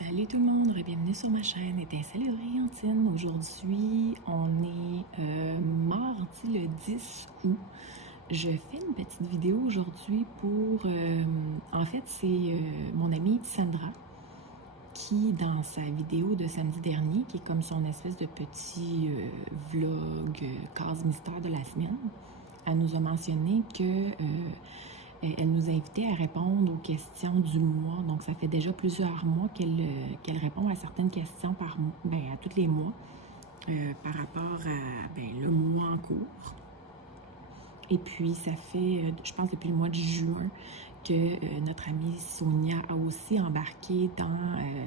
Salut tout le monde, bienvenue sur ma chaîne Étincelle Orientine. Aujourd'hui, on est mardi le 10 août. Je fais une petite vidéo aujourd'hui pour... en fait, c'est mon amie Sandra qui, dans sa vidéo de samedi dernier, qui est comme son espèce de petit vlog, case mystère de la semaine, elle nous a mentionné que... elle nous invitait à répondre aux questions du mois. Donc, ça fait déjà plusieurs mois qu'elle répond à certaines questions à tous les mois par rapport à le mois en cours. Et puis, ça fait, je pense, depuis le mois de juin que notre amie Sonia a aussi embarqué dans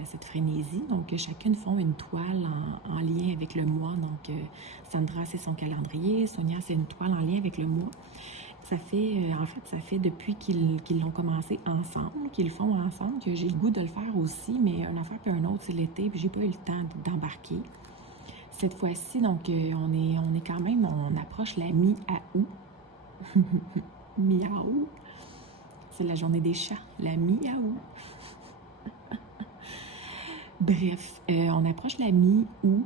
cette frénésie. Donc, chacune font une toile en lien avec le mois. Donc, Sandra, c'est son calendrier. Sonia, c'est une toile en lien avec le mois. Ça fait depuis qu'ils l'ont commencé ensemble, qu'ils le font ensemble, que j'ai le goût de le faire aussi, mais une affaire puis un autre, c'est l'été, puis j'ai pas eu le temps d'embarquer. Cette fois-ci, donc, on est quand même, on approche la mi-août. Mi-août. C'est la journée des chats, la mi-août. Bref, on approche la mi-août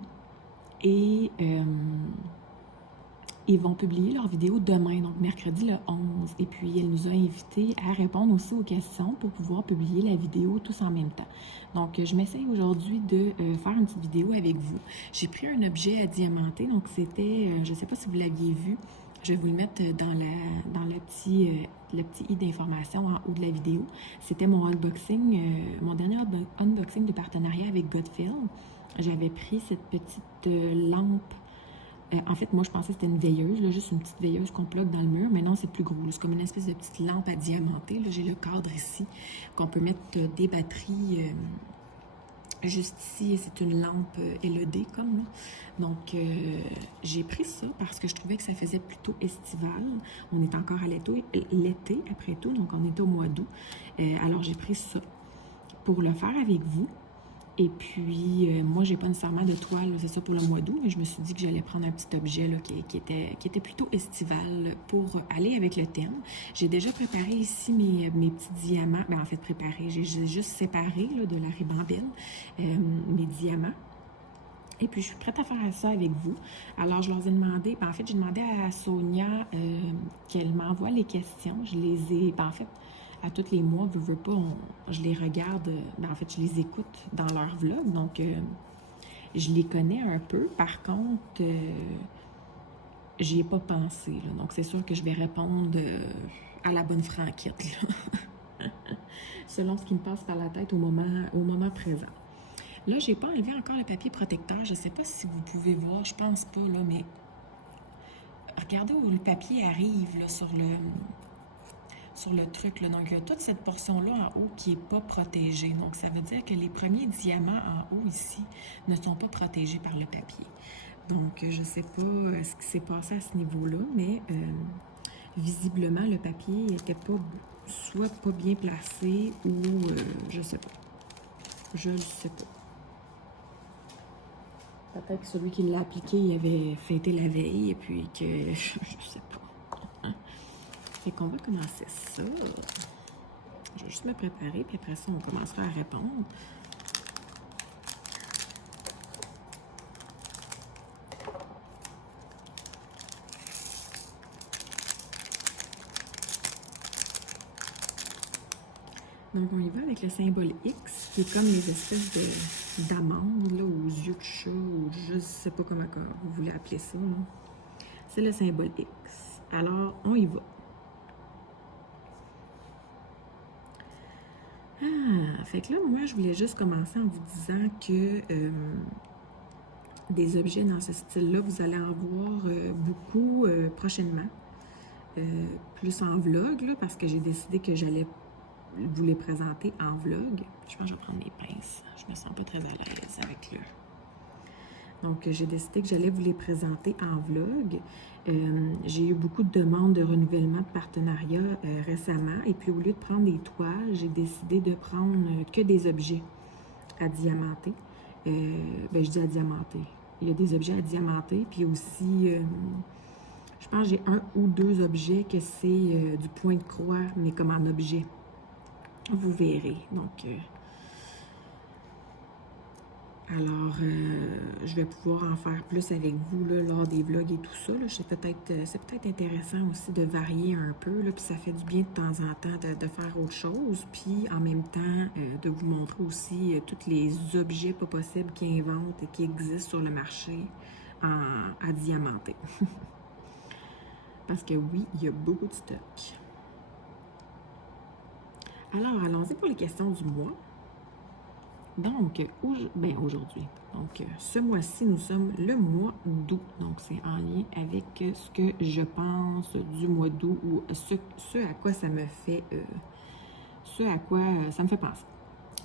et... ils vont publier leur vidéo demain, donc mercredi le 11. Et puis, elle nous a invités à répondre aussi aux questions pour pouvoir publier la vidéo tous en même temps. Donc, je m'essaye aujourd'hui de faire une petite vidéo avec vous. J'ai pris un objet à diamanter, donc c'était, je ne sais pas si vous l'aviez vu, je vais vous le mettre dans le petit i d'information en haut de la vidéo. C'était mon unboxing, mon dernier unboxing de partenariat avec Godfill. J'avais pris cette petite lampe. En fait, moi, je pensais que c'était une veilleuse, là, juste une petite veilleuse qu'on plug dans le mur, mais non, c'est plus gros. C'est comme une espèce de petite lampe à diamanter. J'ai le cadre ici, qu'on peut mettre des batteries juste ici, et c'est une lampe LED comme là. Donc, j'ai pris ça parce que je trouvais que ça faisait plutôt estival. On est encore à l'été, après tout, donc on est au mois d'août. Alors, j'ai pris ça pour le faire avec vous. Et puis, moi, j'ai pas nécessairement de toile, c'est ça pour le mois d'août, mais je me suis dit que j'allais prendre un petit objet là, qui était plutôt estival pour aller avec le thème. J'ai déjà préparé ici mes petits diamants. En fait, préparé, j'ai juste séparé là, de la ribambelle mes diamants. Et puis, je suis prête à faire ça avec vous. Alors, je leur ai demandé, en fait, j'ai demandé à Sonia qu'elle m'envoie les questions. Je les ai, en fait, à tous les mois, veux pas, je les regarde, en fait, je les écoute dans leur vlog, donc je les connais un peu. Par contre, j'y ai pas pensé, là, donc c'est sûr que je vais répondre à la bonne franquette, là. Selon ce qui me passe par la tête au moment présent. Là, j'ai pas enlevé encore le papier protecteur, je sais pas si vous pouvez voir, je pense pas, là, mais regardez où le papier arrive, là, sur le truc, là. Donc, il y a toute cette portion-là en haut qui n'est pas protégée. Donc, ça veut dire que les premiers diamants en haut ici ne sont pas protégés par le papier. Donc, je ne sais pas ce qui s'est passé à ce niveau-là, mais visiblement, le papier n'était pas, soit pas bien placé ou je ne sais pas. Je ne sais pas. Peut-être que celui qui l'a appliqué, il avait fêté la veille et puis que je ne sais pas. Fait qu'on va commencer ça. Je vais juste me préparer, puis après ça, on commencera à répondre. Donc, on y va avec le symbole X, qui est comme les espèces d'amandes, là, aux yeux de chat, ou je ne sais pas comment vous voulez appeler ça. C'est le symbole X. Alors, on y va. Fait que là, moi, je voulais juste commencer en vous disant que des objets dans ce style-là, vous allez en voir beaucoup prochainement. Plus en vlog, là, parce que j'ai décidé que j'allais vous les présenter en vlog. Je pense que je vais prendre mes pinces. Je me sens pas très à l'aise avec le... Donc, j'ai décidé que j'allais vous les présenter en vlog. J'ai eu beaucoup de demandes de renouvellement de partenariat récemment. Et puis, au lieu de prendre des toiles, j'ai décidé de prendre que des objets à diamanter. Je dis à diamanter. Il y a des objets à diamanter. Puis aussi, je pense que j'ai un ou deux objets que c'est du point de croix, mais comme en objet. Vous verrez. Donc, Alors, je vais pouvoir en faire plus avec vous là, lors des vlogs et tout ça. C'est peut-être intéressant aussi de varier un peu, là, puis ça fait du bien de temps en temps de faire autre chose. Puis en même temps, de vous montrer aussi tous les objets pas possibles qui inventent et qui existent sur le marché à diamanter. Parce que oui, il y a beaucoup de stock. Alors, allons-y pour les questions du mois. Donc, aujourd'hui, ce mois-ci, nous sommes le mois d'août. Donc, c'est en lien avec ce que je pense du mois d'août ou ce à quoi ça me fait, ça me fait penser.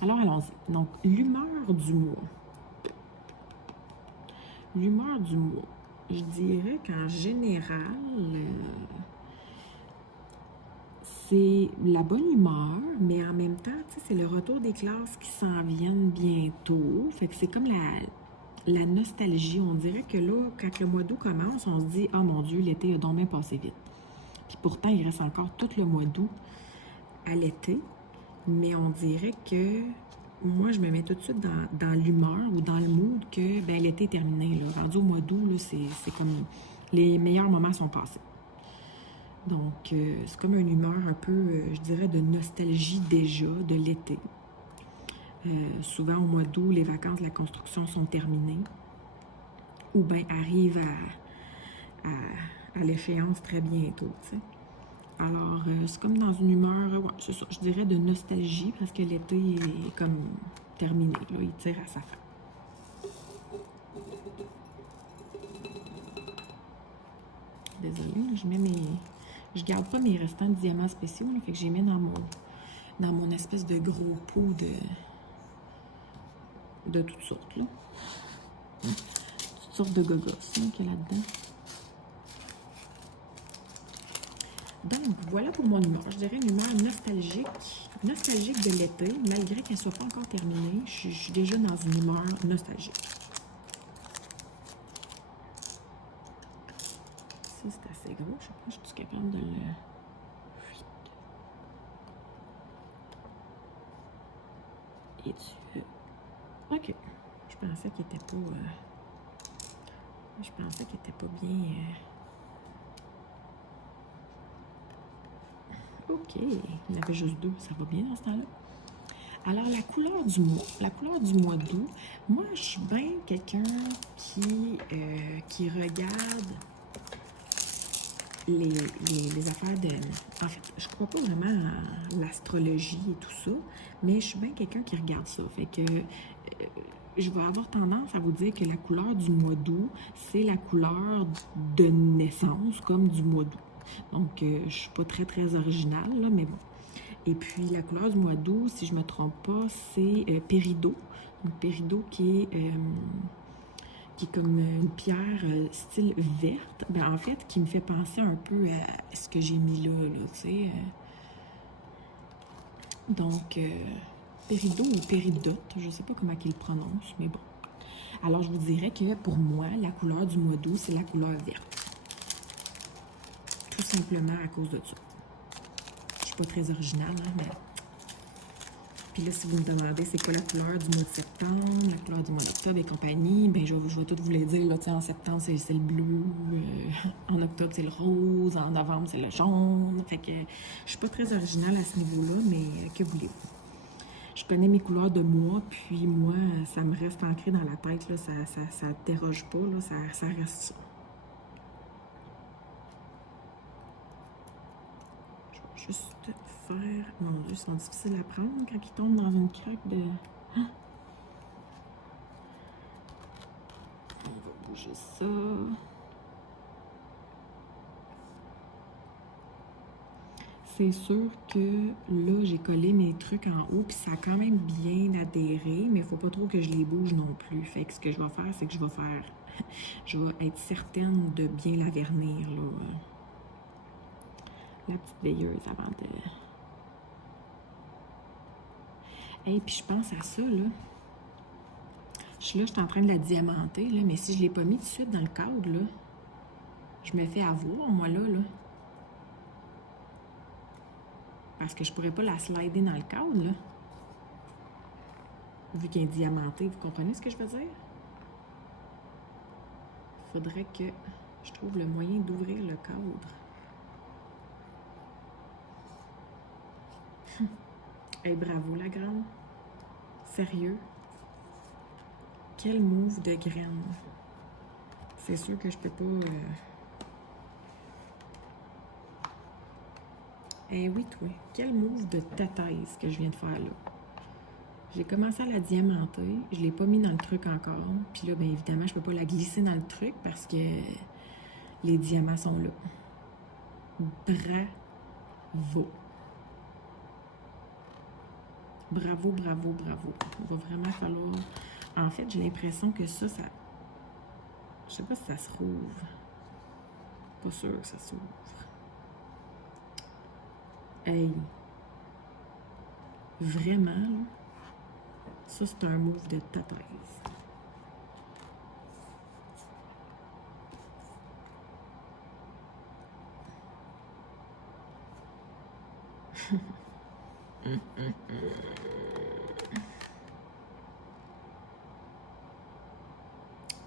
Alors, allons-y. Donc, l'humeur du mois. L'humeur du mois. Je dirais qu'en général, c'est la bonne humeur, mais en même temps, c'est le retour des classes qui s'en viennent bientôt. Fait que c'est comme la nostalgie. On dirait que là, quand le mois d'août commence, on se dit « Ah mon Dieu, l'été a donc bien passé vite. » Puis pourtant, il reste encore tout le mois d'août à l'été. Mais on dirait que moi, je me mets tout de suite dans l'humeur ou dans le mood que l'été est terminé. Là. Rendu au mois d'août, c'est comme les meilleurs moments sont passés. Donc, c'est comme une humeur un peu, je dirais, de nostalgie déjà de l'été. Souvent, au mois d'août, les vacances de la construction sont terminées ou bien arrivent à l'échéance très bientôt, tu sais. Alors, c'est comme dans une humeur, ouais, c'est ça, je dirais de nostalgie parce que l'été est comme terminé, là, il tire à sa fin. Désolée, je garde pas mes restants de diamants spéciaux, là, fait que je les mets dans mon espèce de gros pot de toutes sortes, là. Toutes sortes de gogos qu'il y a là-dedans. Donc, voilà pour mon humeur. Je dirais une humeur nostalgique de l'été, malgré qu'elle ne soit pas encore terminée. Je suis déjà dans une humeur nostalgique. Ça, c'est assez gros. Je sais pas si je suis capable de le... Et tu... OK. Je pensais qu'il était pas... bien... OK. Il y en avait juste deux. Ça va bien dans ce temps-là. Alors, la couleur du mois. La couleur du mois d'août. Moi, je suis bien quelqu'un qui regarde les affaires de... En fait, je crois pas vraiment à l'astrologie et tout ça, mais je suis bien quelqu'un qui regarde ça. Fait que je vais avoir tendance à vous dire que la couleur du mois d'août, c'est la couleur de naissance, comme du mois d'août. Donc, je suis pas très, très originale, là, mais bon. Et puis, la couleur du mois d'août, si je me trompe pas, c'est péridot. Donc, péridot qui est comme une pierre style verte, en fait, qui me fait penser un peu à ce que j'ai mis là, tu sais. Donc, péridot ou péridote, je sais pas comment il le prononce, mais bon. Alors, je vous dirais que pour moi, la couleur du mois d'août, c'est la couleur verte. Tout simplement à cause de ça. Je suis pas très originale, hein, mais... Puis là, si vous me demandez c'est quoi la couleur du mois de septembre, la couleur du mois d'octobre et compagnie, je vais tout vous les dire. Là, en septembre, c'est le bleu. En octobre, c'est le rose. En novembre, c'est le jaune. Fait que je suis pas très originale à ce niveau-là, mais que voulez-vous? Je connais mes couleurs de mois, puis moi, ça me reste ancré dans la tête. Là, ça déroge pas. Là, ça reste ça. Je vais juste faire... Mon Dieu, ils sont difficiles à prendre quand ils tombent dans une craque de... Ah! On va bouger ça. C'est sûr que là, j'ai collé mes trucs en haut, puis ça a quand même bien adhéré, mais il ne faut pas trop que je les bouge non plus. Fait que ce que je vais faire, c'est que je vais être certaine de bien la vernir, là. La petite veilleuse avant de... Et puis je pense à ça, là. Je suis en train de la diamanter, là, mais si je ne l'ai pas mis tout de suite dans le cadre, là, je me fais avoir, moi, là. Parce que je pourrais pas la slider dans le cadre, là. vu qu'il est diamanté. Vous comprenez ce que je veux dire? Il faudrait que je trouve le moyen d'ouvrir le cadre. Hey, bravo la grande. Sérieux? Quel move de graine. C'est sûr que je peux pas... Eh oui, toi. Quel move de tataise que je viens de faire là. J'ai commencé à la diamanter. Je l'ai pas mis dans le truc encore. Puis là, bien évidemment, je peux pas la glisser dans le truc parce que les diamants sont là. Bravo. Bravo, bravo, bravo. Il va vraiment falloir... En fait, j'ai l'impression que ça... Je sais pas si ça se rouvre. Pas sûr que ça s'ouvre. Hey! Vraiment, là, ça, c'est un move de tataise.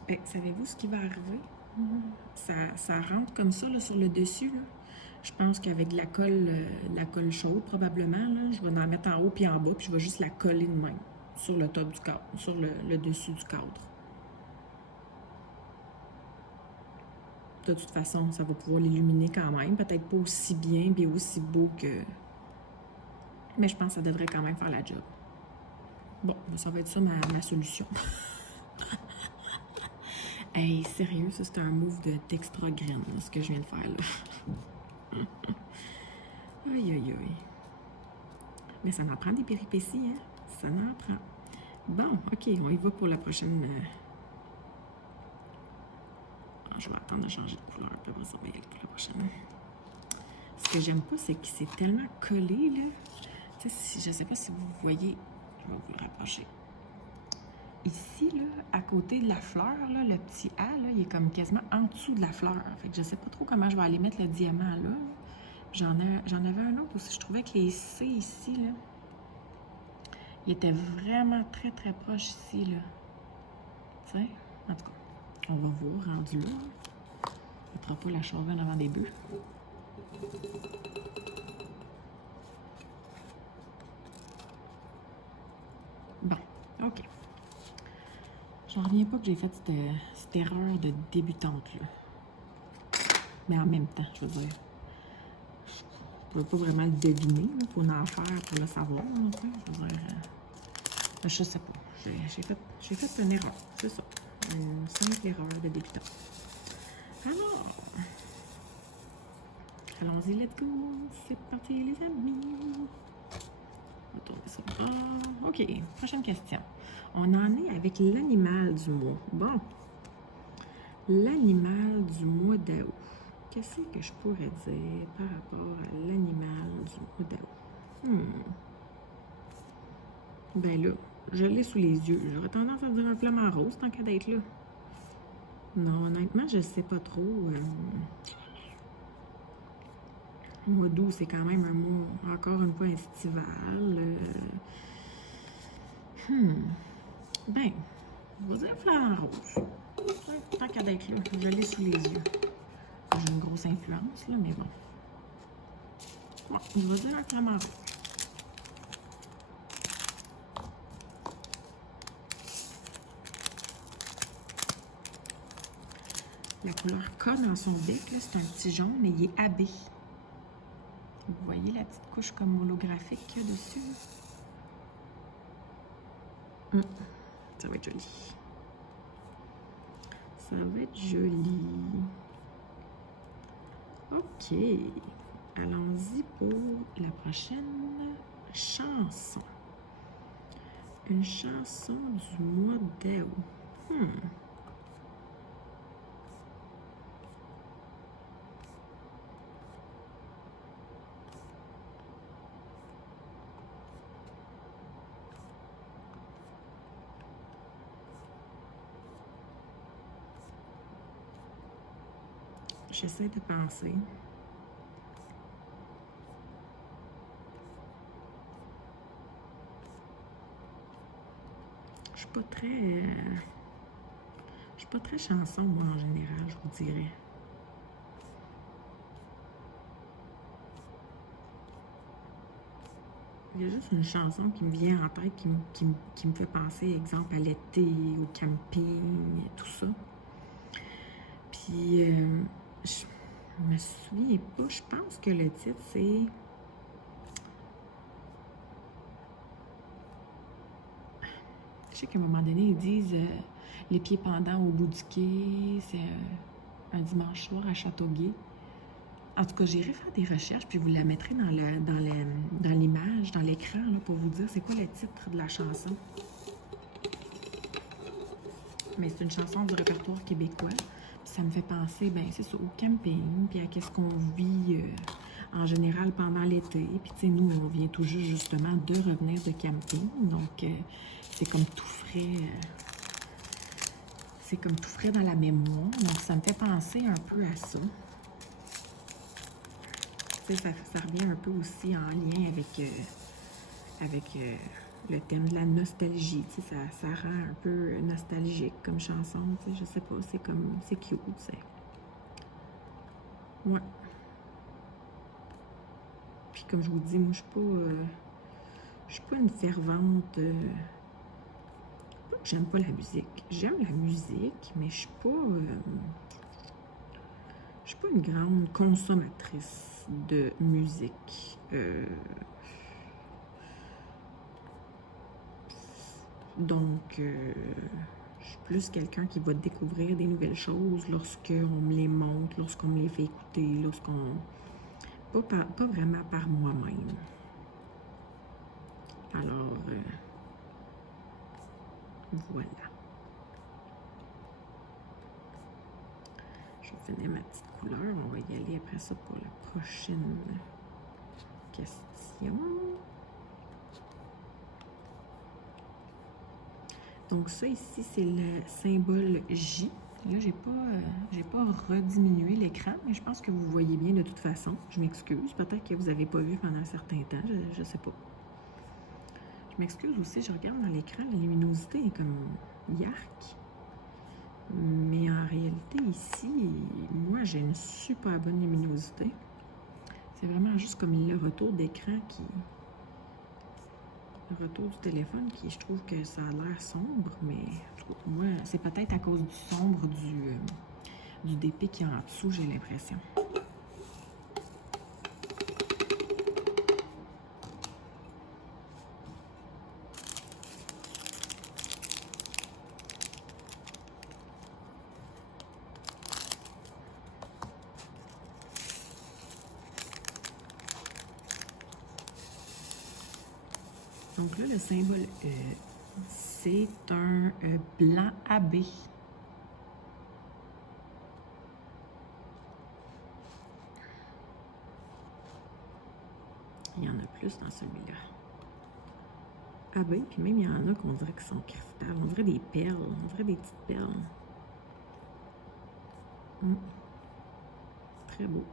Ben, savez-vous ce qui va arriver? Ça rentre comme ça là, sur le dessus. Là. Je pense qu'avec la colle chaude, probablement, là, je vais en mettre en haut puis en bas, puis je vais juste la coller de même sur le top du cadre, sur le dessus du cadre. De toute façon, ça va pouvoir l'illuminer quand même. Peut-être pas aussi bien et aussi beau que... Mais je pense que ça devrait quand même faire la job. Bon, ça va être ça ma solution. Hey, sérieux, ça c'est un move d'extra graine, ce que je viens de faire là. Aïe, aïe, aïe. Mais ça en prend des péripéties, hein? Ça en prend. Bon, ok, on y va pour la prochaine. Je vais attendre de changer de couleur, puis après ça, on va y aller pour la prochaine. Ce que j'aime pas, c'est qu'il s'est tellement collé, là. Tu sais, je sais pas si vous voyez. Je vais vous le rapprocher. Ici, là, à côté de la fleur, là, le petit A, là, il est comme quasiment en dessous de la fleur. Fait que je sais pas trop comment je vais aller mettre le diamant là. J'en avais un autre aussi. Je trouvais que les C ici, là, il était vraiment très, très proche ici, là. Tu sais, en tout cas, on va voir rendu là. Il ne fera pas la chauvine avant des bœufs. Bon, OK. J'en reviens pas que j'ai fait cette erreur de débutante-là. Mais en même temps, je veux dire, je ne pouvais pas vraiment le deviner pour en faire, pour le savoir. Là, je veux dire, je sais pas. J'ai fait une erreur, c'est ça. Une simple erreur de débutant. Alors, allons-y, let's go. C'est parti, les amis. On va tourner ça. Ah, OK, prochaine question. On en est avec l'animal du mois. Bon, l'animal du mois d'août. Qu'est-ce que je pourrais dire par rapport à l'animal du mois d'août? Ben là, je l'ai sous les yeux. J'aurais tendance à dire un flamant rose tant qu'à d'être là. Non, honnêtement, je sais pas trop. Le mois d'août, c'est quand même un mois, encore une fois, estival. Ben, on va dire flamant rose. Tant qu'à d'être là, je l'ai sous les yeux. J'ai une grosse influence, là, mais bon. Ouais, on va dire un flamant rose. La couleur K dans son bec, c'est un petit jaune, mais il est abbé. Vous voyez la petite couche comme holographique qu'il y a dessus? Ça va être joli. Ça va être joli. OK. Allons-y pour la prochaine chanson. Une chanson du mois d'août. J'essaie de penser. suis pas très... je suis pas très chanson, moi, en général, je vous dirais. Il y a juste une chanson qui me vient en tête, qui me fait penser, exemple, à l'été, au camping, et tout ça. Puis, je me souviens pas, je pense que le titre, c'est... Je sais qu'à un moment donné, ils disent les pieds pendants au bout du quai, c'est un dimanche soir à Châteauguay. En tout cas, j'irai faire des recherches, puis vous la mettrez dans l'image, dans l'écran, pour vous dire c'est quoi le titre de la chanson. Mais c'est une chanson du répertoire québécois. Ça me fait penser, ben c'est ça, au camping, puis à qu'est-ce qu'on vit en général pendant l'été. Puis tu sais, nous, on vient tout juste justement de revenir de camping, donc c'est comme tout frais. C'est comme tout frais dans la mémoire, donc ça me fait penser un peu à ça. Tu sais, ça revient un peu aussi en lien avec le thème de la nostalgie. Tu sais, ça rend un peu nostalgique comme chanson. Tu sais, je sais pas, c'est cute, tu sais. Ouais. Puis comme je vous dis, moi, je suis pas une fervente... pas que j'aime pas la musique. J'aime la musique, mais je suis pas une grande consommatrice de musique. Donc, je suis plus quelqu'un qui va découvrir des nouvelles choses lorsqu'on me les montre, lorsqu'on me les fait écouter, pas vraiment par moi-même. Alors, voilà. Je vais finir ma petite couleur. On va y aller après ça pour la prochaine question. Donc ça ici, c'est le symbole J. Là, j'ai pas rediminué l'écran, mais je pense que vous voyez bien de toute façon. Je m'excuse. Peut-être que vous n'avez pas vu pendant un certain temps. Je sais pas. Je m'excuse aussi. Je regarde dans l'écran. La luminosité est comme yark. Mais en réalité, ici, moi, j'ai une super bonne luminosité. C'est vraiment juste comme le retour d'écran le retour du téléphone qui, je trouve que ça a l'air sombre, mais moi, c'est peut-être à cause du sombre du DP qui est en dessous, j'ai l'impression. Donc là, le symbole c'est un blanc AB. Il y en a plus dans celui-là. AB, puis même il y en a qu'on dirait qu'ils sont cristal. On dirait des perles, on dirait des petites perles. Très beau.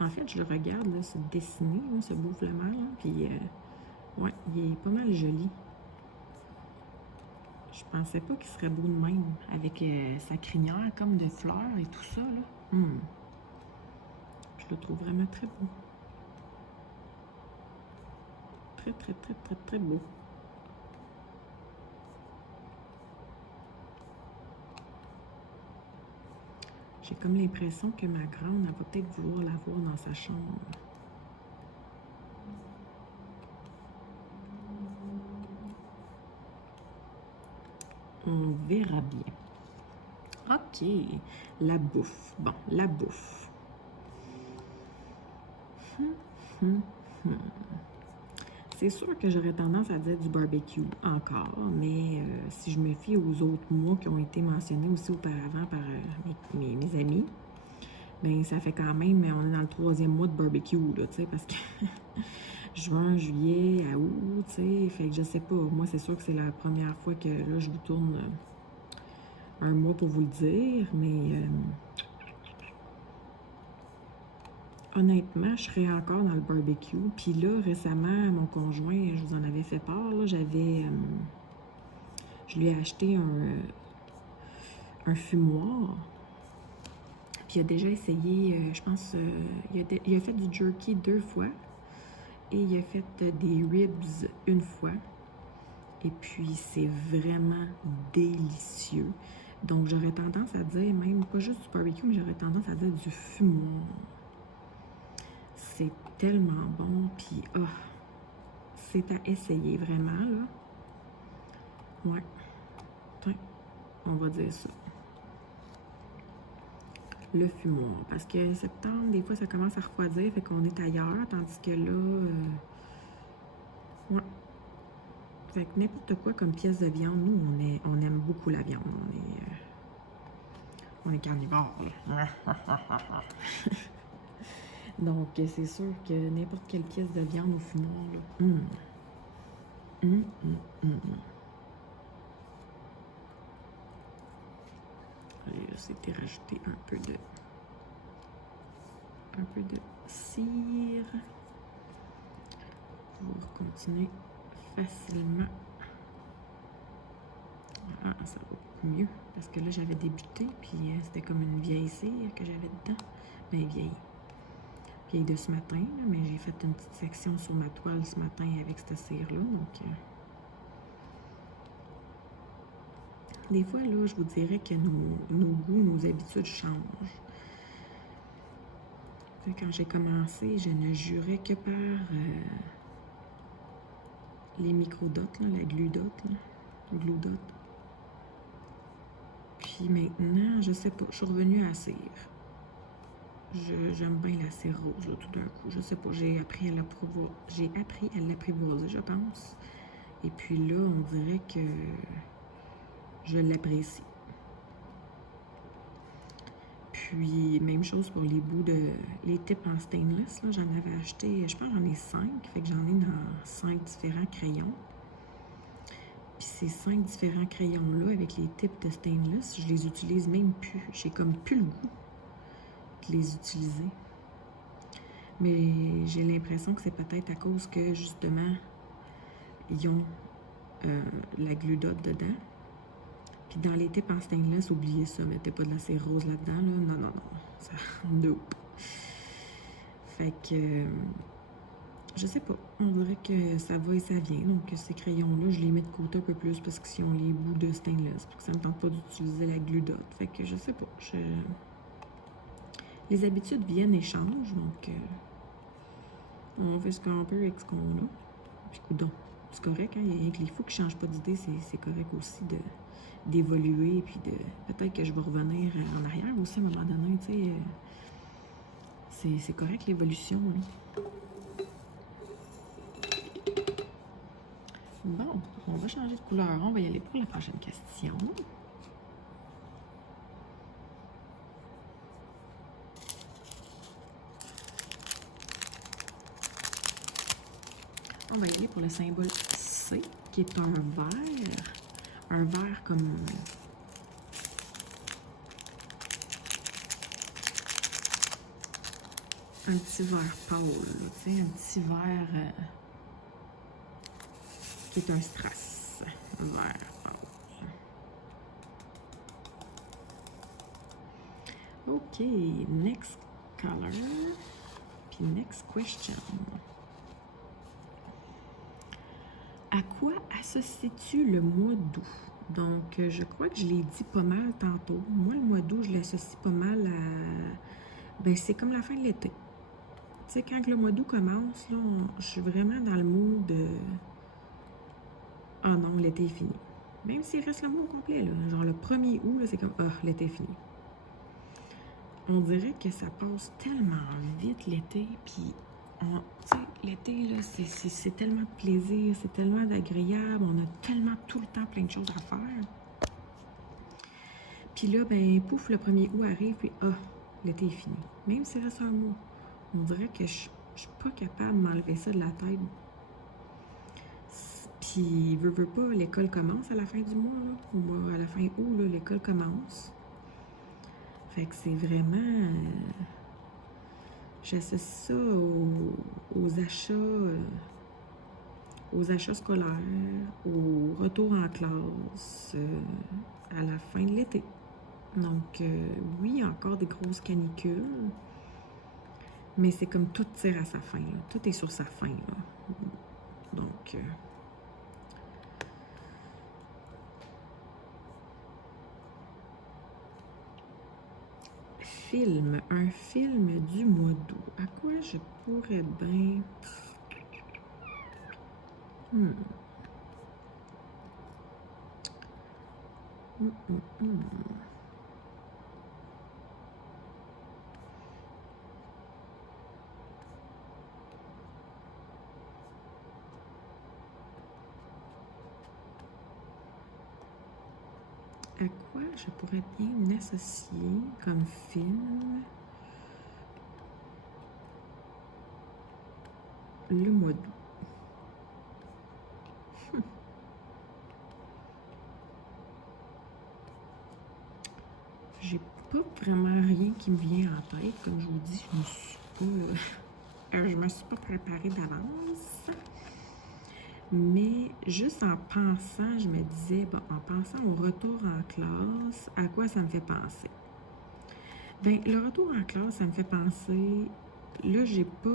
En fait, je le regarde là, se dessiner, là, ce beau flamand, là, puis ouais, il est pas mal joli. Je pensais pas qu'il serait beau de même, avec sa crinière comme de fleurs et tout ça, là. Je le trouve vraiment très beau. Très, très, très, très, très beau. J'ai comme l'impression que ma grande, elle va peut-être vouloir l'avoir dans sa chambre. On verra bien. OK. La bouffe. Bon, la bouffe. C'est sûr que j'aurais tendance à dire du barbecue encore, mais si je me fie aux autres mois qui ont été mentionnés aussi auparavant par mes amis, ben ça fait quand même, on est dans le 3e mois de barbecue, là, tu sais, parce que juin, juillet, à août, tu sais, fait que je sais pas, moi c'est sûr que c'est la première fois que là je vous tourne un mois pour vous le dire, mais honnêtement, je serais encore dans le barbecue. Puis là, récemment, mon conjoint, je vous en avais fait part, là, j'avais je lui ai acheté un fumoir. Puis il a déjà essayé, je pense, il a fait du jerky 2 fois. Et il a fait des ribs 1 fois. Et puis, c'est vraiment délicieux. Donc, j'aurais tendance à dire, même pas juste du barbecue, mais j'aurais tendance à dire du fumoir. C'est tellement bon. Puis, c'est à essayer vraiment, là. Ouais. Tiens, on va dire ça. Le fumoir. Parce que septembre, des fois, ça commence à refroidir, fait qu'on est ailleurs. Tandis que là, ouais. Fait que n'importe quoi comme pièce de viande, nous, on aime beaucoup la viande. On est carnivore. Donc, c'est sûr que n'importe quelle pièce de viande au fumoir, là. Allez, là, c'était rajouter un peu de cire pour continuer facilement. Ah, ça va beaucoup mieux. Parce que là, j'avais débuté, puis c'était comme une vieille cire que j'avais dedans. Ben, vieille de ce matin, là, mais j'ai fait une petite section sur ma toile ce matin avec cette cire-là. Donc, des fois, là, je vous dirais que nos goûts, nos habitudes changent. Quand j'ai commencé, je ne jurais que par les micro-dots, la glue-dot, glue-dot. Puis maintenant, je sais pas, je suis revenue à la cire. J'aime bien la cire rose, là, tout d'un coup. Je sais pas, j'ai appris à l'apprivoiser, je pense. Et puis là, on dirait que je l'apprécie. Puis, même chose pour les bouts les tips en stainless, là, j'en avais acheté, je pense que j'en ai 5, fait que j'en ai dans 5 différents crayons. Puis ces 5 différents crayons-là, avec les tips de stainless, je les utilise même plus. J'ai comme plus le goût de les utiliser. Mais j'ai l'impression que c'est peut-être à cause que, justement, ils ont la glue-dot dedans. Puis dans les tips en stainless, oubliez ça, mettez pas de la cire rose là-dedans, là. Non. Ça, nope. Fait que, je sais pas, on dirait que ça va et ça vient. Donc ces crayons-là, je les mets de côté un peu plus parce qu'ils ont les bouts de stainless. Parce que ça me tente pas d'utiliser la glue-dot. Fait que je sais pas, les habitudes viennent et changent, donc on fait ce qu'on peut avec ce qu'on a. Puis coudonc, c'est correct, hein? Il y a rien qu'il faut qu'ils ne changent pas d'idée, c'est correct aussi d'évoluer, puis peut-être que je vais revenir en arrière aussi à un moment donné, tu sais. C'est correct l'évolution, là. Bon, on va changer de couleur. On va y aller pour la prochaine question. On va y aller pour le symbole C, qui est un vert. Un vert comme... un petit vert pâle, tu sais, un petit vert qui est un strass. Un vert pâle. OK, next color. Puis next question. À quoi associes-tu le mois d'août? Donc, je crois que je l'ai dit pas mal tantôt. Moi, le mois d'août, je l'associe pas mal à... Ben, c'est comme la fin de l'été. Tu sais, quand le mois d'août commence, là, je suis vraiment dans le mood de... Ah non, l'été est fini. Même s'il reste le mois complet, là. Genre le 1er août, c'est comme... Ah, l'été est fini. On dirait que ça passe tellement vite, l'été, puis... Tu sais, l'été, là, c'est tellement de plaisir, c'est tellement d'agréable, on a tellement tout le temps plein de choses à faire. Puis là, ben, pouf, le 1er août arrive, puis l'été est fini. Même s'il reste un mois, on dirait que je suis pas capable de m'enlever ça de la tête. Puis, veux pas, l'école commence à la fin du mois, là. À la fin août, là, l'école commence. Fait que c'est vraiment... j'associe ça aux achats aux achats scolaires, au retour en classe, à la fin de l'été. Donc, oui, encore des grosses canicules, mais c'est comme tout tire à sa fin, là. Tout est sur sa fin, là. Donc, un film du mois d'août. À quoi je pourrais bien... À quoi je pourrais bien associer comme film le mois d'août? J'ai pas vraiment rien qui me vient en tête. Comme je vous dis, je me suis pas préparée d'avance. Mais juste en pensant, je me disais, bon, en pensant au retour en classe, à quoi ça me fait penser? Bien, le retour en classe, ça me fait penser... Là, j'ai pas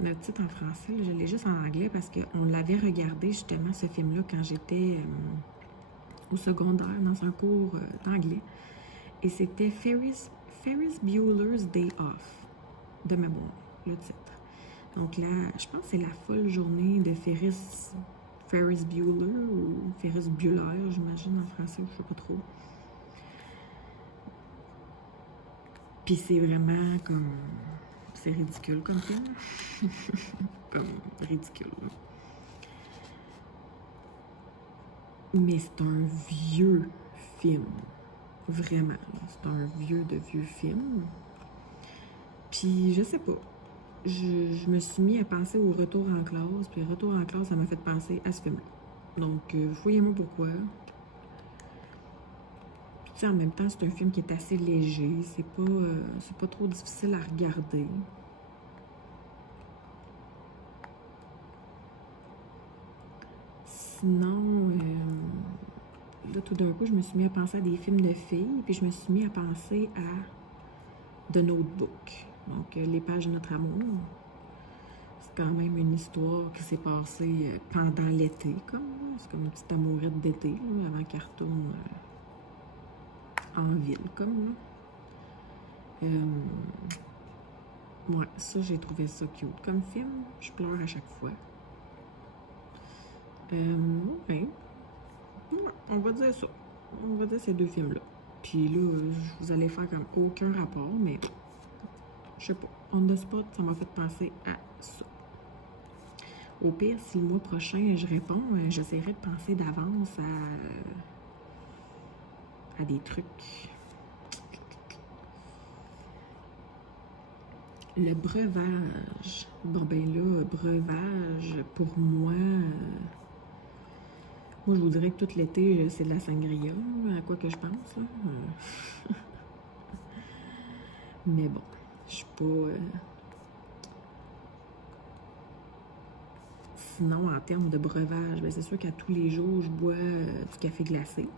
le titre en français, là, je l'ai juste en anglais parce qu'on l'avait regardé justement, ce film-là, quand j'étais au secondaire, dans un cours d'anglais. Et c'était Ferris Bueller's Day Off, de mémoire, le titre. Donc là, je pense que c'est la folle journée de Ferris Bueller ou Ferris Bueller, j'imagine en français, je sais pas trop. Puis c'est vraiment comme... C'est ridicule comme film. Ridicule. Mais c'est un vieux film. Vraiment. C'est un vieux film. Puis je sais pas. Je me suis mis à penser au retour en classe. Puis le retour en classe, ça m'a fait penser à ce film-là. Donc, voyez-moi pourquoi. Puis en même temps, c'est un film qui est assez léger. C'est pas trop difficile à regarder. Sinon, là, tout d'un coup, je me suis mis à penser à des films de filles, puis je me suis mis à penser à The Notebook, donc Les pages de notre amour. C'est quand même une histoire qui s'est passée pendant l'été, c'est comme une petite amourette d'été, avant qu'elle retourne en ville, comme là. Ouais, ça, j'ai trouvé ça cute comme film. Je pleure à chaque fois. Ouais. On va dire ça. On va dire ces deux films-là. Puis là, vous allez faire comme aucun rapport, mais je sais pas. On the spot, ça m'a fait penser à ça. Au pire, si le mois prochain je réponds, j'essaierai de penser d'avance à des trucs. Le breuvage. Bon, ben là, breuvage, pour moi... Moi, je vous dirais que tout l'été, c'est de la sangria, à quoi que je pense. Là. Mais bon, je suis pas... Sinon, en termes de breuvage, ben, c'est sûr qu'à tous les jours, je bois du café glacé.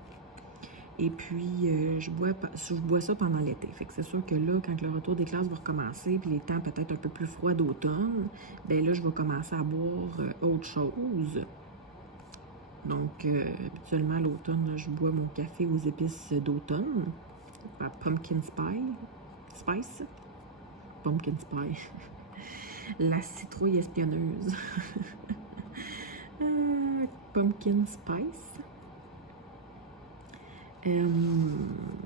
Et puis, je bois ça pendant l'été. Fait que c'est sûr que là, quand le retour des classes va recommencer, puis les temps peut-être un peu plus froids d'automne, ben là, je vais commencer à boire autre chose. Donc, habituellement, à l'automne, je bois mon café aux épices d'automne. Pumpkin spice. Pumpkin spice. La citrouille espionneuse. Pumpkin spice.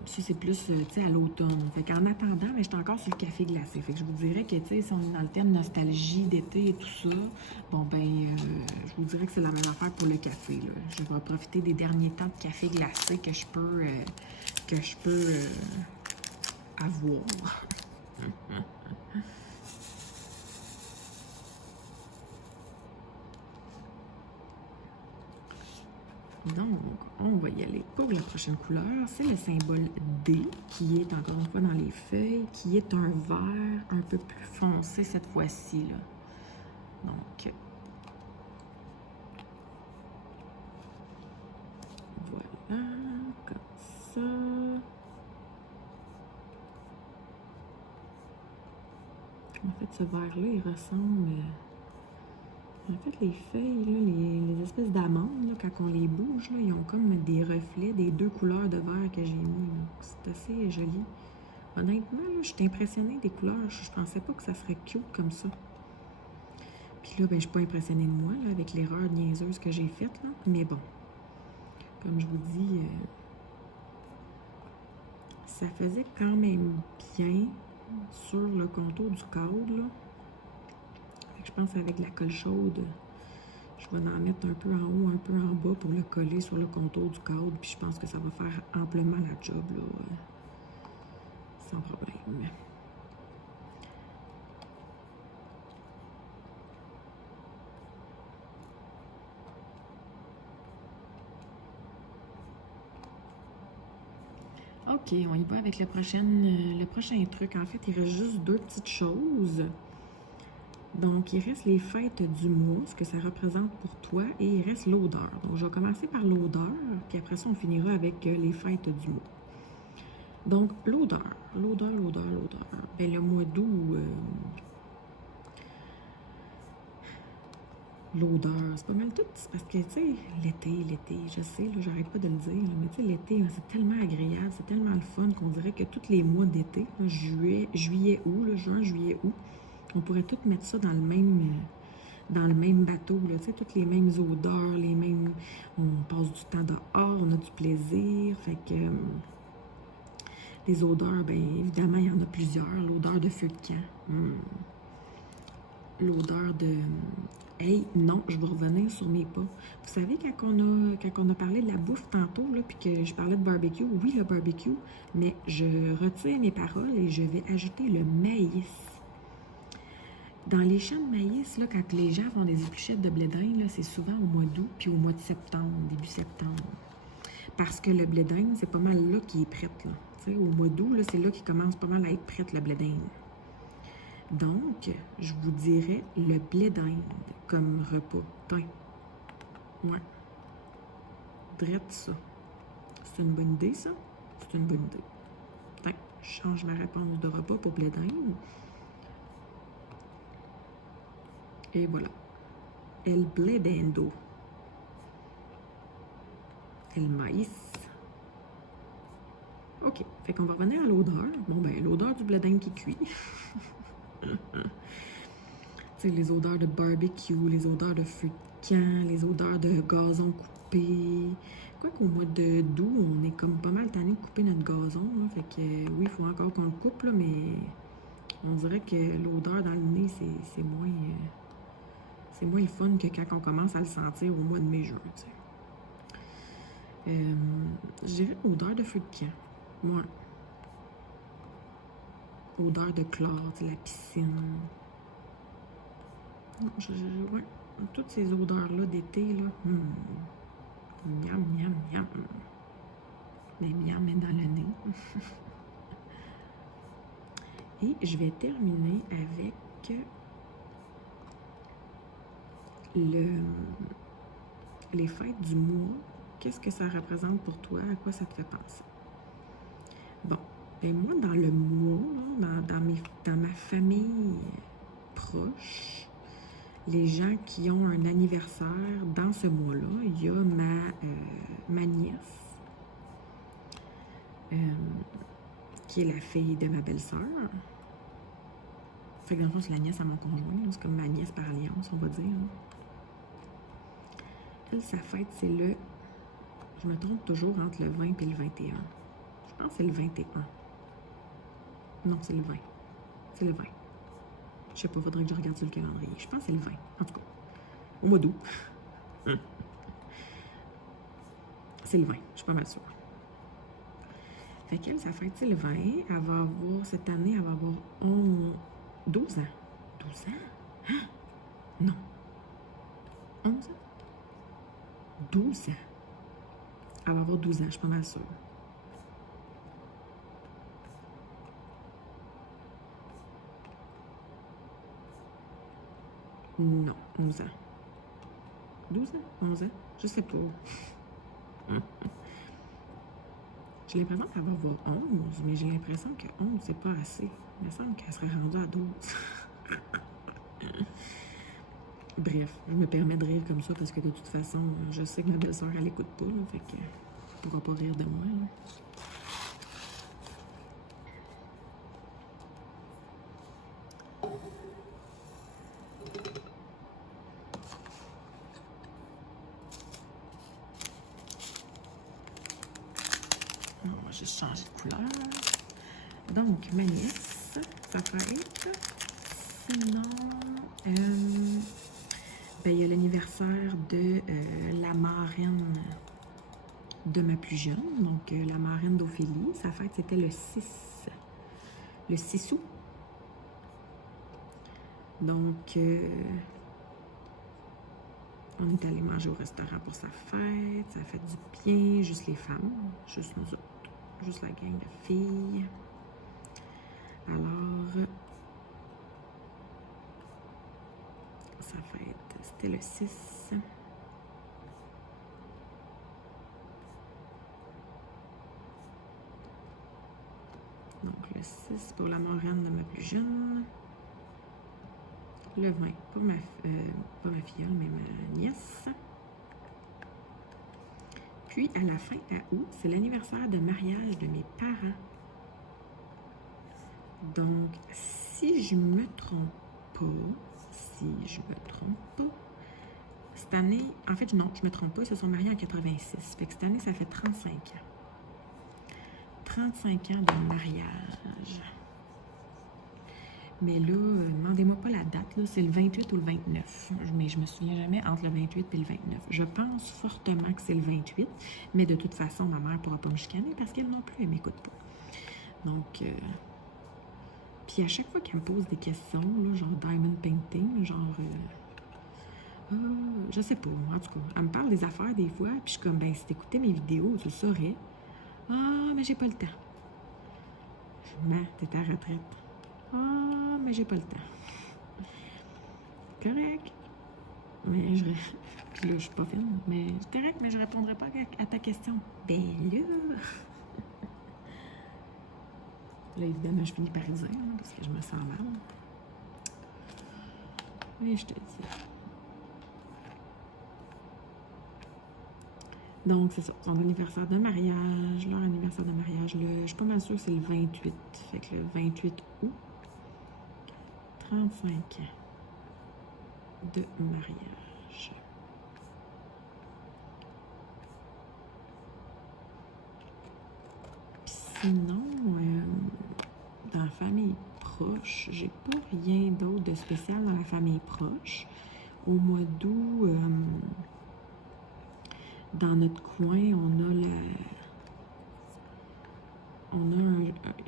Ça, c'est plus, tu sais, à l'automne. Fait qu'en attendant, mais j'étais encore sur le café glacé. Fait que je vous dirais que, tu sais, si on est dans le thème nostalgie d'été et tout ça, bon, ben, je vous dirais que c'est la même affaire pour le café, là. Je vais profiter des derniers temps de café glacé que je peux avoir. Donc, on va y aller pour la prochaine couleur. C'est le symbole D, qui est encore une fois dans les feuilles, qui est un vert un peu plus foncé cette fois-ci. Donc, là, comme ça. En fait, ce verre-là, il ressemble... En fait, les feuilles, là, les espèces d'amandes, là, quand on les bouge, là, ils ont comme des reflets des deux couleurs de verre que j'ai mis. C'est assez joli. Honnêtement, là, je suis impressionnée des couleurs. Je pensais pas que ça serait cute comme ça. Puis là, ben, je suis pas impressionnée de moi, là, avec l'erreur niaiseuse que j'ai faite, là. Mais bon, comme je vous dis, ça faisait quand même bien sur le contour du cadre, là. Fait que je pense qu'avec la colle chaude, je vais en mettre un peu en haut, un peu en bas pour le coller sur le contour du cadre. Puis je pense que ça va faire amplement la job, là, sans problème. OK, on y va avec le prochain truc. En fait, il reste juste deux petites choses. Donc, il reste les fêtes du mois, ce que ça représente pour toi, et il reste l'odeur. Donc, je vais commencer par l'odeur, puis après ça, on finira avec les fêtes du mois. Donc, l'odeur. Ben, le mois d'août, l'odeur, c'est pas mal tout. Parce que, tu sais, l'été, je sais, là, j'arrête pas de le dire, là, mais tu sais, l'été, hein, c'est tellement agréable, c'est tellement le fun qu'on dirait que tous les mois d'été, juillet, août, là, juin, juillet, août, on pourrait tout mettre ça dans le même bateau, là, tu sais, toutes les mêmes odeurs, les mêmes... On passe du temps dehors, on a du plaisir, fait que... les odeurs, bien évidemment, il y en a plusieurs. L'odeur de feu de camp. L'odeur de... Hey, non, je vais revenir sur mes pas. Vous savez, quand on a parlé de la bouffe tantôt, là, puis que je parlais de barbecue, oui, le barbecue, mais je retire mes paroles et je vais ajouter le maïs. Dans les champs de maïs, là, quand les gens font des épluchettes de blé d'Inde, là, c'est souvent au mois d'août puis au mois de septembre, début septembre. Parce que le blé d'Inde, c'est pas mal là qu'il est prêt, là. T'sais, au mois d'août, c'est là qu'il commence pas mal à être prêt, le blé d'Inde. Donc, je vous dirais le blé d'Inde comme repas. Tiens. Ouais. Drette ça. C'est une bonne idée, ça? C'est une bonne idée. Tiens, je change ma réponse de repas pour blé d'Inde. Et voilà. El blé d'Indo. El maïs. OK. Fait qu'on va revenir à l'odeur. Bon, ben, l'odeur du blé d'Inde qui cuit. Tu sais, les odeurs de barbecue, les odeurs de feu de camp, les odeurs de gazon coupé. Quoi qu'au mois d'août, on est comme pas mal tanné de couper notre gazon. Là. Fait que oui, il faut encore qu'on le coupe, là, mais on dirait que l'odeur dans le nez, c'est moins le fun que quand on commence à le sentir au mois de mai-juin. Je dirais odeur de feu de camp. Moi. Odeur de chlore, la piscine. Non, ouais. Toutes ces odeurs-là d'été, là. Miam, miam, miam. Mais miam est dans le nez. Et je vais terminer avec les fêtes du mois. Qu'est-ce que ça représente pour toi? À quoi ça te fait penser? Bon, ben moi, dans le mois, là, dans ma famille proche, les gens qui ont un anniversaire dans ce mois-là, il y a ma nièce, qui est la fille de ma belle-sœur. Fait que dans le fond, c'est la nièce à mon conjoint. C'est comme ma nièce par alliance, on va dire. Elle, sa fête, c'est le... Je me trompe toujours entre le 20 et le 21. Je pense que c'est le 21. Non, c'est le 20. C'est le 20. Je sais pas, faudrait que je regarde sur le calendrier. Je pense que c'est le 20. En tout cas, au mois d'août. C'est le 20. Je suis pas mal sûre. Fait qu'elle, sa fête, c'est le 20. Elle va avoir, cette année, elle va avoir 12 ans. 12 ans? Hein? Non. 11 ans? 12 ans. Elle va avoir 12 ans, je suis pas mal sûre. Non, 11 ans. 12 ans? 11 ans? Je sais pas. J'ai l'impression qu'elle va avoir 11, mais j'ai l'impression que 11, c'est pas assez. Il me semble qu'elle serait rendue à 12. Bref, je me permets de rire comme ça parce que de toute façon, je sais que ma belle-sœur, elle écoute pas, là, fait qu'elle pourra pas rire de moi. Là. On va juste changer de couleur. Donc, ma nièce, sa fête. Sinon, ben, il y a l'anniversaire de la marraine de ma plus jeune, donc la marraine d'Ophélie. Sa fête, c'était le 6 août. Donc, on est allé manger au restaurant pour sa fête. Ça a fait du bien, juste les femmes, juste nous autres, juste la gang de filles. Alors, sa fête, c'était le 6. Donc, le 6 pour la marraine de ma plus jeune. Le 20 pour pas ma filleule, mais ma nièce. Puis, à la fin, à août, c'est l'anniversaire de mariage de mes parents. Donc, si je me trompe pas, cette année, en fait, non, je me trompe pas, ils se sont mariés en 86. Fait que cette année, ça fait 35 ans. 35 ans de mariage. Mais là, demandez-moi pas la date, là, c'est le 28 ou le 29. Mais je me souviens jamais entre le 28 et le 29. Je pense fortement que c'est le 28, mais de toute façon, ma mère pourra pas me chicaner parce qu'elle non plus, elle m'écoute pas. Donc, puis à chaque fois qu'elle me pose des questions, là, genre diamond painting, genre, je sais pas, en tout cas, elle me parle des affaires des fois, puis je suis comme, ben, si t'écoutais mes vidéos, tu le saurais. Ah, mais j'ai pas le temps. T'es à la retraite. Ah, mais j'ai pas le temps. Correct. Mais je... Puis là, je suis pas fine. Mais c'est correct, mais je répondrai pas à ta question. Ben là... Là, évidemment, je finis par dire, hein, parce que je me sens mal. Mais je te dis. Donc, c'est ça. Son anniversaire de mariage, leur anniversaire de mariage, je suis pas mal sûre que c'est le 28. Fait que le 28 août, 35 ans de mariage. Puis sinon, dans la famille proche, j'ai pas rien d'autre de spécial dans la famille proche. Au mois d'août, dans notre coin, il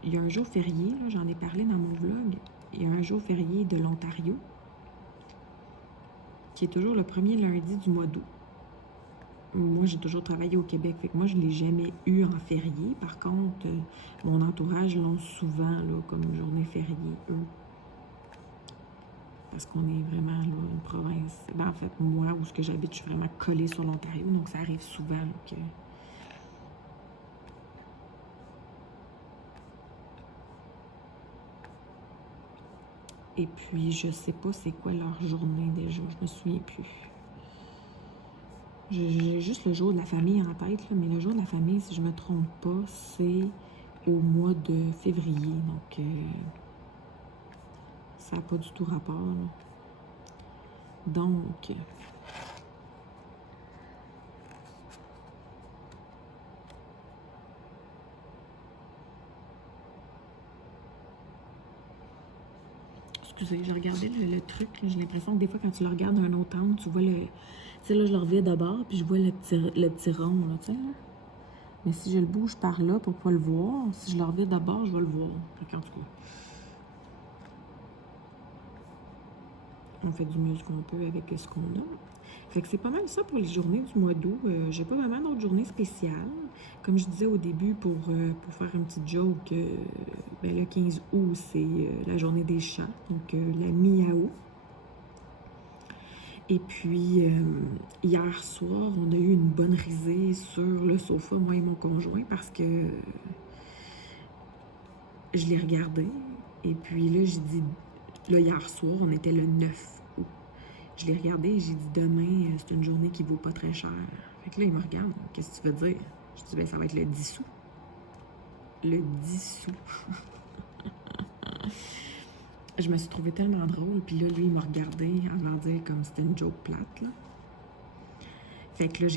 y a un jour férié, j'en ai parlé dans mon vlog, il y a un jour férié de l'Ontario, qui est toujours le premier lundi du mois d'août. Moi, j'ai toujours travaillé au Québec, fait que moi, je ne l'ai jamais eu en férié. Par contre, mon entourage l'ont souvent là, comme journée fériée, eux. Parce qu'on est vraiment là, une province. Ben, en fait, moi, où ce que j'habite, je suis vraiment collée sur l'Ontario, donc ça arrive souvent là, que... Et puis, je sais pas c'est quoi leur journée déjà, je me souviens plus. J'ai juste le jour de la famille en tête, là, mais le jour de la famille, si je me trompe pas, c'est au mois de février, donc ça n'a pas du tout rapport, là. Donc, excusez, j'ai regardé le truc, j'ai l'impression que des fois, quand tu le regardes d'un autre angle, tu vois le... Tu sais, là, je le reviens d'abord, puis je vois le petit rond, là, tu sais, là. Mais si je le bouge par là pour pas le voir, si je le reviens d'abord, je vais le voir. En tout cas, on fait du mieux ce qu'on peut avec ce qu'on a. Fait que c'est pas mal ça pour les journées du mois d'août. J'ai pas vraiment d'autres journées spéciales. Comme je disais au début, pour faire une petite joke, ben, le 15 août, c'est la journée des chats, donc la mi-août. Et puis, hier soir, on a eu une bonne risée sur le sofa, moi et mon conjoint, parce que je l'ai regardé. Et puis là, j'ai dit, là, hier soir, on était le 9 août. Je l'ai regardé et j'ai dit, demain, c'est une journée qui vaut pas très cher. Fait que là, il me regarde, qu'est-ce que tu veux dire? Je dis, ben, ça va être le 10 sous. Le 10 sous. Je me suis trouvée tellement drôle, puis là, lui, il m'a regardé avant de dire comme c'était une joke plate, là. Fait que là,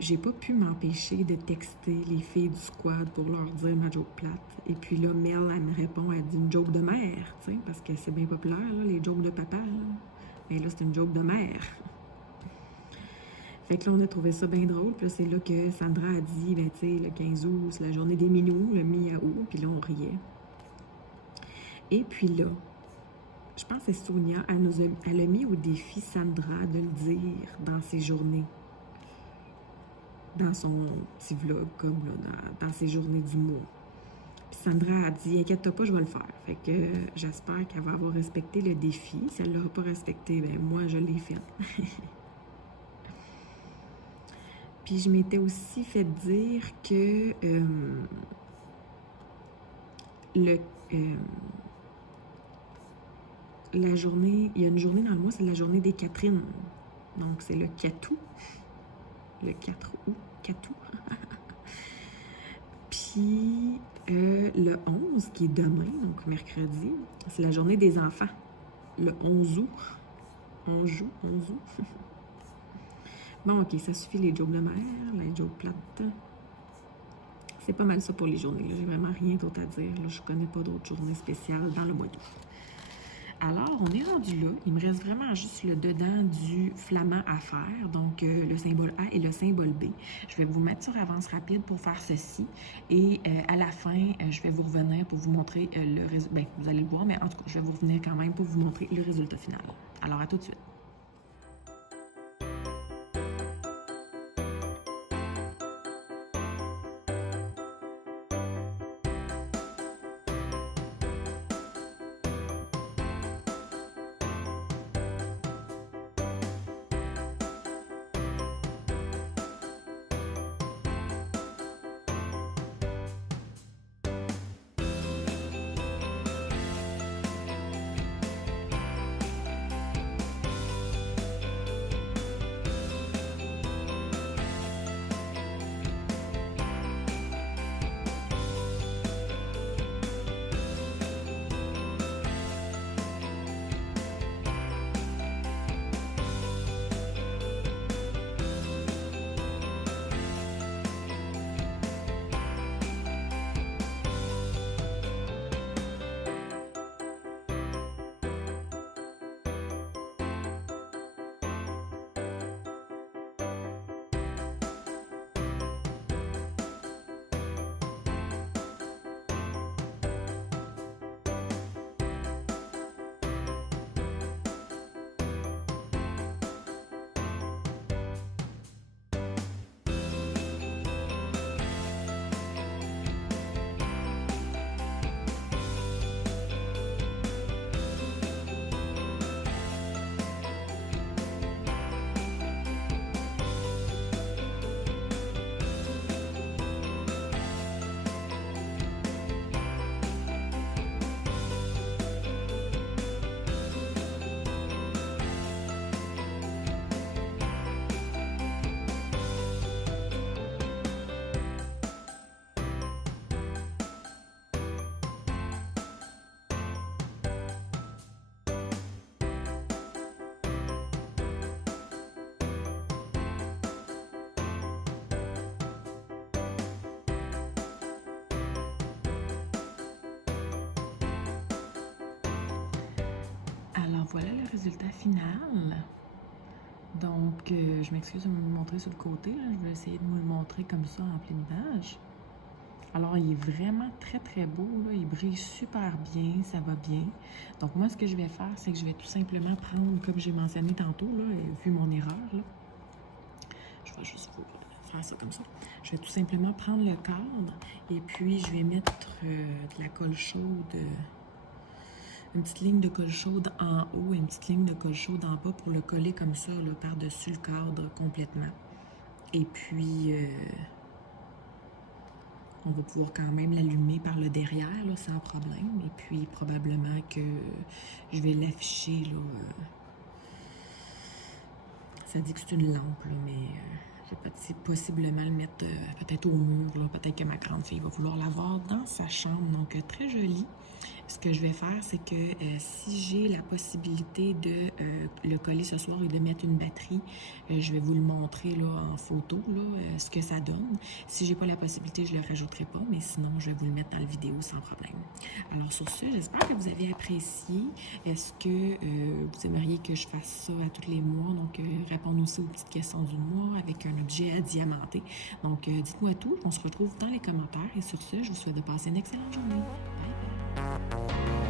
j'ai pas pu m'empêcher de texter les filles du squad pour leur dire ma joke plate. Et puis là, Mel, elle me répond, elle dit une joke de mère, tu sais, parce que c'est bien populaire, là, les jokes de papa, là. Mais là, c'est une joke de mère. Fait que là, on a trouvé ça bien drôle. Puis là, c'est là que Sandra a dit, ben, tu sais, le 15 août, c'est la journée des minous, le mi-août. Puis là, on riait. Et puis là, je pense que c'est Sonia, elle a mis au défi Sandra de le dire dans ses journées. Dans son petit vlog, comme là, dans ses journées du mois. Puis Sandra a dit, inquiète-toi pas, je vais le faire. Fait que j'espère qu'elle va avoir respecté le défi. Si elle ne l'aura pas respecté, ben moi, je l'ai fait. Puis je m'étais aussi fait dire que la journée, il y a une journée dans le mois, c'est la journée des Catherine. Donc c'est le 4 août. Le 4 août, 4 août. Puis le 11, qui est demain, donc mercredi, c'est la journée des enfants. Le 11 août. 11 août. Bon, ok, ça suffit les jokes de mère, les jokes plates. C'est pas mal ça pour les journées. J'ai vraiment rien d'autre à dire. Là, je connais pas d'autres journées spéciales dans le mois d'août. Alors, on est rendu là. Il me reste vraiment juste le dedans du flamand à faire, donc le symbole A et le symbole B. Je vais vous mettre sur avance rapide pour faire ceci. Et à la fin, je vais vous revenir pour vous montrer le résultat. Bien, vous allez le voir, mais en tout cas, je vais vous revenir quand même pour vous montrer le résultat final. Alors, à tout de suite. Alors voilà le résultat final. Donc, je m'excuse de me le montrer sur le côté. Là. Je vais essayer de vous le montrer comme ça en pleine image. Alors, il est vraiment très, très beau. Là. Il brille super bien. Ça va bien. Donc, moi, ce que je vais faire, c'est que je vais tout simplement prendre, comme j'ai mentionné tantôt, là, vu mon erreur, là, je vais juste vous faire ça comme ça. Je vais tout simplement prendre le cadre et puis je vais mettre de la colle chaude une petite ligne de colle chaude en haut et une petite ligne de colle chaude en bas pour le coller comme ça, là, par-dessus le cadre complètement. Et puis, on va pouvoir quand même l'allumer par le derrière, là, sans problème. Et puis, probablement que je vais l'afficher, là. Ça dit que c'est une lampe, là, mais je vais possiblement le mettre peut-être au mur. Peut-être que ma grande fille va vouloir l'avoir dans sa chambre. Donc, très joli. Ce que je vais faire, c'est que si j'ai la possibilité de le coller ce soir et de mettre une batterie, je vais vous le montrer là, en photo, là, ce que ça donne. Si j'ai pas la possibilité, je le rajouterai pas, mais sinon, je vais vous le mettre dans la vidéo sans problème. Alors sur ce, j'espère que vous avez apprécié. Est-ce que vous aimeriez que je fasse ça à tous les mois? Donc, répondre aussi aux petites questions du mois avec un objet à diamanter. Donc, dites-moi tout. On se retrouve dans les commentaires. Et sur ce, je vous souhaite de passer une excellente journée. Bye bye!